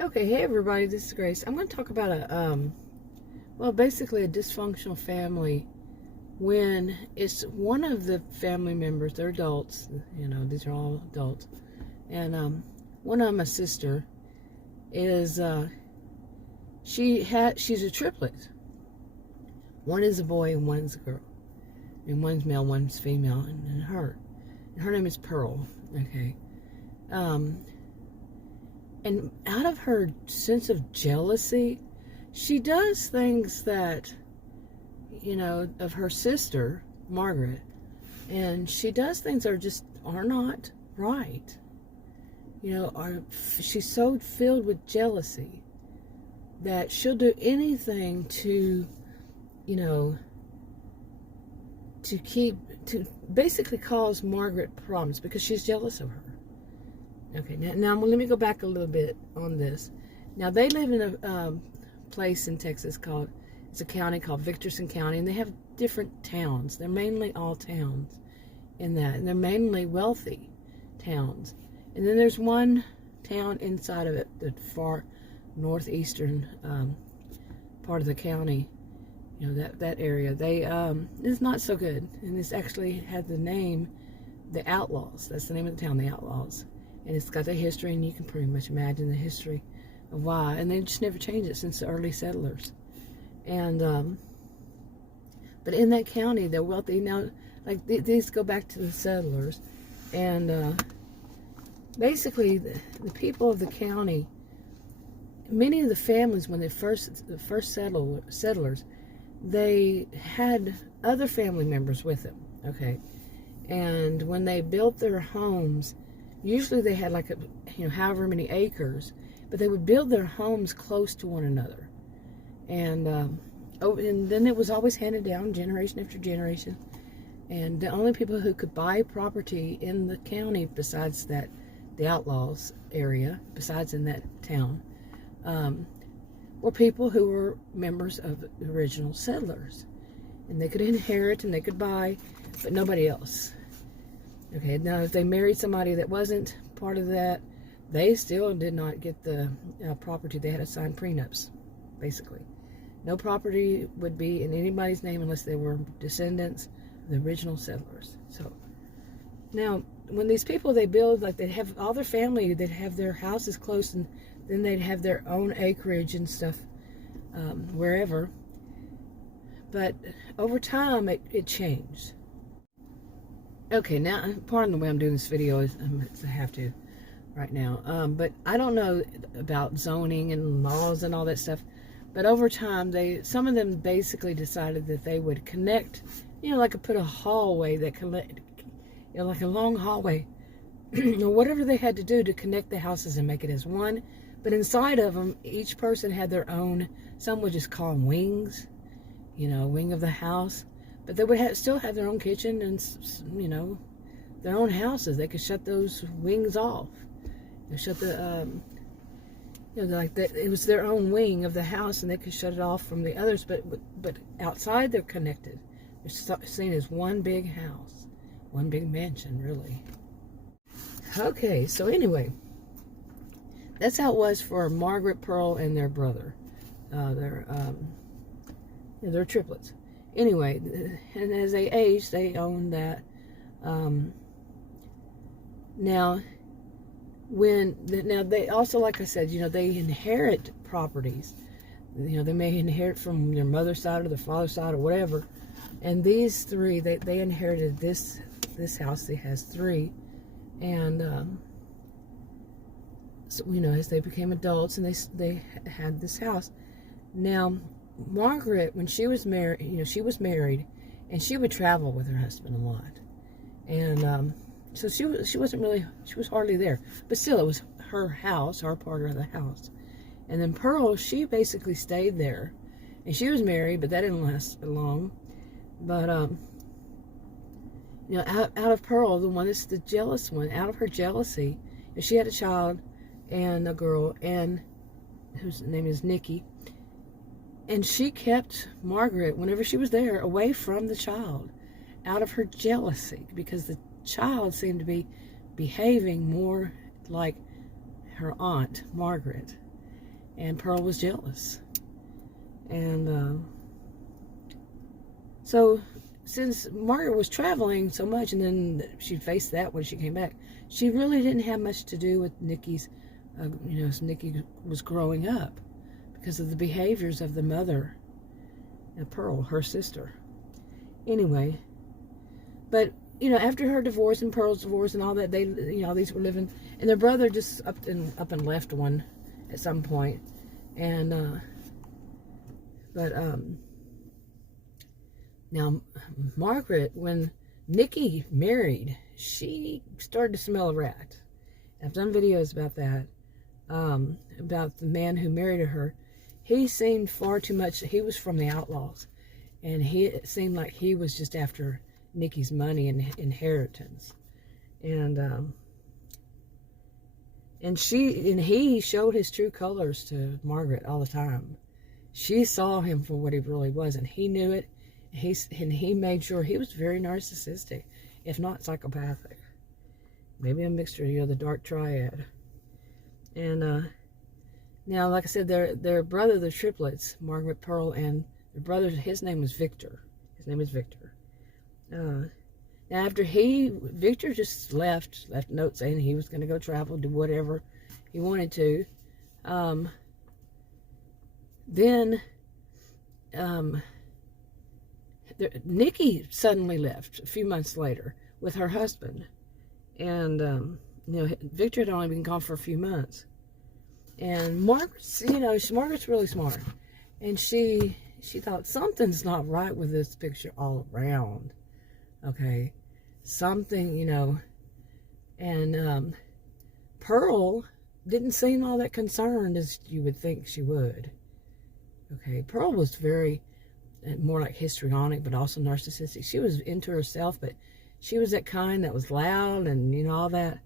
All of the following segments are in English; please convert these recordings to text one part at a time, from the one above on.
Okay, hey everybody, this is Grace. I'm going to talk about basically a dysfunctional family when it's one of the family members, they're adults, these are all adults, and one of them, a sister, is, she's a triplet. One is a boy and one is a girl. And one's male, one's female, and her name is Pearl, okay? And out of her sense of jealousy, she does things that, of her sister, Margaret, and she does things that are not right. She's so filled with jealousy that she'll do anything to basically cause Margaret problems because she's jealous of her. Okay, now let me go back a little bit on this. Now, they live in a place in Texas it's a county called Victorson County, and they have different towns. They're mainly all towns in that, and they're mainly wealthy towns. And then there's one town inside of it, the far northeastern part of the county, that area. It's not so good, and this actually had the name, the Outlaws. That's the name of the town, the Outlaws. And it's got the history, and you can pretty much imagine the history of why. And they just never changed it since the early settlers. And but in that county, they're wealthy. Now, like, these go back to the settlers. And basically, the people of the county, many of the families, when the first settlers, they had other family members with them, okay? And when they built their homes, usually they had like however many acres, but they would build their homes close to one another. And then it was always handed down generation after generation. And the only people who could buy property in the county besides the Outlaws area, besides in that town, were people who were members of the original settlers. And they could inherit and they could buy, but nobody else. Okay, now if they married somebody that wasn't part of that, they still did not get the property. They had to sign prenups, basically. No property would be in anybody's name unless they were descendants of the original settlers. So, now, when these people, they build, like, they'd have all their family, they'd have their houses close, and then they'd have their own acreage and stuff wherever. But over time, it changed. Okay, now, pardon the way I'm doing this video, I have to right now. But I don't know about zoning and laws and all that stuff. But over time, some of them basically decided that they would connect, like put a hallway that connect, like a long hallway, or whatever they had to do to connect the houses and make it as one. But inside of them, each person had their own, some would just call them wings, wing of the house. But they would still have their own kitchen and, their own houses. They could shut those wings off. Shut the, it was their own wing of the house, and they could shut it off from the others. But outside, they're connected. They're seen as one big house, one big mansion, really. Okay, so anyway, that's how it was for Margaret, Pearl, and their brother. They're triplets. Anyway, and as they age, they own that. Now they also, like I said, they inherit properties. They may inherit from their mother's side or their father's side or whatever. And these three, they inherited this house. It has three, and so, as they became adults, and they had this house. Now, Margaret, when she was married, she was married, and she would travel with her husband a lot, and so she was hardly there. But still, it was her house, our part of the house. And then Pearl, she basically stayed there, and she was married, but that didn't last long. But out of Pearl, the one that's the jealous one, out of her jealousy, and she had a child and a girl, and whose name is Nikki. And she kept Margaret, whenever she was there, away from the child, out of her jealousy, because the child seemed to be behaving more like her aunt, Margaret. And Pearl was jealous. And so since Margaret was traveling so much, and then she faced that when she came back, she really didn't have much to do with Nikki's, as Nikki was growing up, because of the behaviors of the mother, Pearl, her sister. Anyway, but, after her divorce and Pearl's divorce and all that, they, these were living, and their brother just up and left one at some point. And, now Margaret, when Nikki married, she started to smell a rat. I've done videos about that, about the man who married her. He seemed far too much, he was from the Outlaws, and it seemed like he was just after Nikki's money and inheritance. And he showed his true colors to Margaret all the time. She saw him for what he really was, and he knew it. He made sure he was very narcissistic, if not psychopathic. Maybe a mixture, the dark triad. And now, like I said, their brother, the triplets, Margaret, Pearl, and their brother, his name was Victor. His name is Victor. Now, after Victor just left a note saying he was going to go travel, do whatever he wanted to. Then Nikki suddenly left a few months later with her husband. And, Victor had only been gone for a few months. And Margaret's, Margaret's really smart. And she thought, something's not right with this picture all around. Okay. Something, and Pearl didn't seem all that concerned as you would think she would. Okay. Pearl was more like histrionic, but also narcissistic. She was into herself, but she was that kind that was loud and, all that,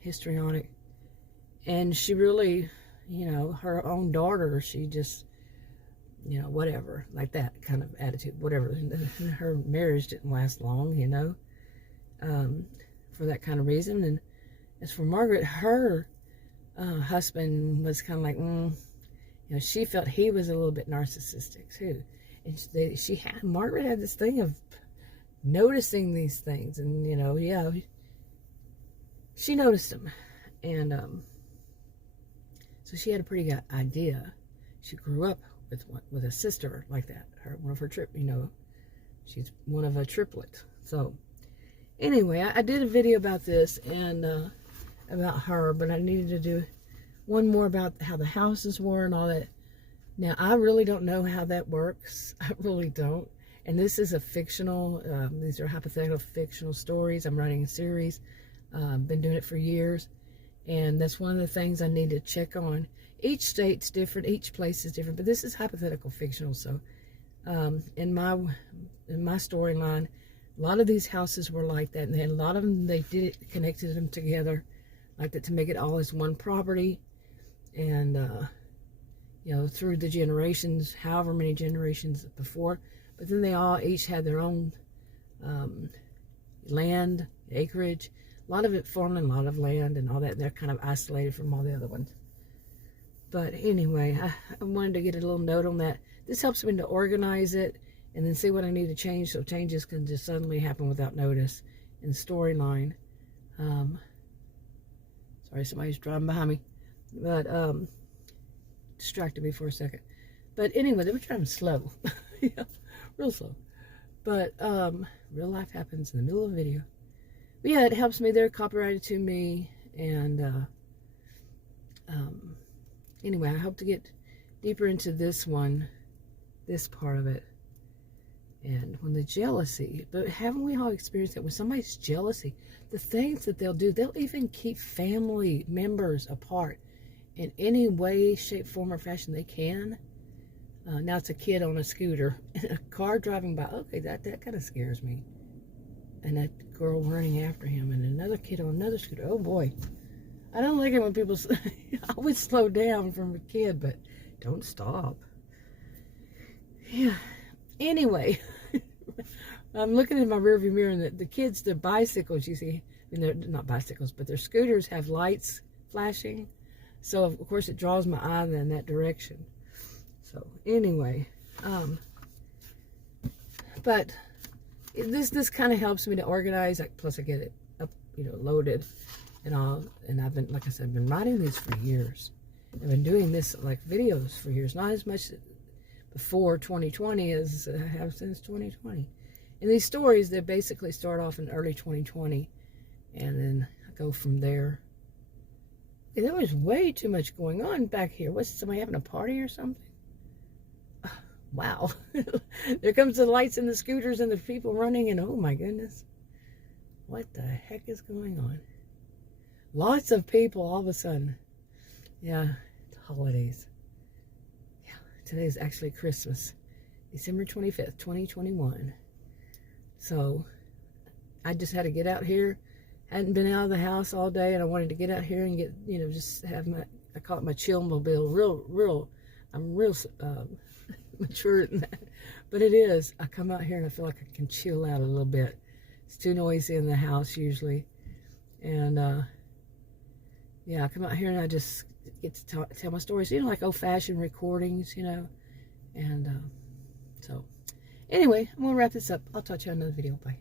histrionic. And she really, her own daughter, she just, whatever, like that kind of attitude, whatever. And her marriage didn't last long, for that kind of reason. And as for Margaret, her husband was kind of like, she felt he was a little bit narcissistic too. And Margaret had this thing of noticing these things, and she noticed them. And so she had a pretty good idea. She grew up with a sister like that. She's one of a triplet. So anyway, I did a video about this and about her, but I needed to do one more about how the houses were and all that. Now, I really don't know how that works. I really don't. And this is a fictional, these are hypothetical-fictional stories. I'm writing a series. Been doing it for years. And that's one of the things I need to check on. Each state's different. Each place is different. But this is hypothetical-fictional. So in my storyline, a lot of these houses were like that. And then a lot of them, they connected them together like that to make it all as one property. And, through the generations, however many generations before. But then they all each had their own land, acreage. A lot of it farmland, a lot of land and all that. And they're kind of isolated from all the other ones. But anyway, I wanted to get a little note on that. This helps me to organize it and then see what I need to change, so changes can just suddenly happen without notice in the storyline. Sorry, somebody's driving behind me. But distracted me for a second. But anyway, they were driving slow. Real slow. But real life happens in the middle of a video. But yeah, it helps me. They're copyrighted to me. And anyway, I hope to get deeper into this part of it. And when the jealousy, but haven't we all experienced that when somebody's jealousy, the things that they'll do, they'll even keep family members apart in any way, shape, form, or fashion they can. Now it's a kid on a scooter and a car driving by. Okay, that kind of scares me. And that girl running after him and another kid on another scooter. Oh boy. I don't like it when people, I would slow down from a kid, but don't stop. Yeah. Anyway, I'm looking in my rearview mirror and the kids, their bicycles, you see, I mean, they're not bicycles, but their scooters have lights flashing. So of course it draws my eye in that direction. So anyway, but this kind of helps me to organize. Like, plus I get it up, loaded and all. And I've been, like I said, been writing these for years. I've been doing this like videos for years, not as much before 2020 as I have since 2020. And these stories, they basically start off in early 2020, and then I go from there. And there was way too much going on back here. Was somebody having a party or something? Wow. There comes the lights and the scooters and the people running, and oh my goodness. What the heck is going on? Lots of people all of a sudden. Yeah, it's holidays. Yeah, today's actually Christmas. December 25th, 2021. So, I just had to get out here. Hadn't been out of the house all day, and I wanted to get out here and get, just have I call it my chill mobile. I'm real mature in that. But it is. I come out here and I feel like I can chill out a little bit. It's too noisy in the house usually. And, yeah, I come out here and I just get to tell my stories, like old-fashioned recordings, And so, anyway, I'm going to wrap this up. I'll talk to you on another video. Bye.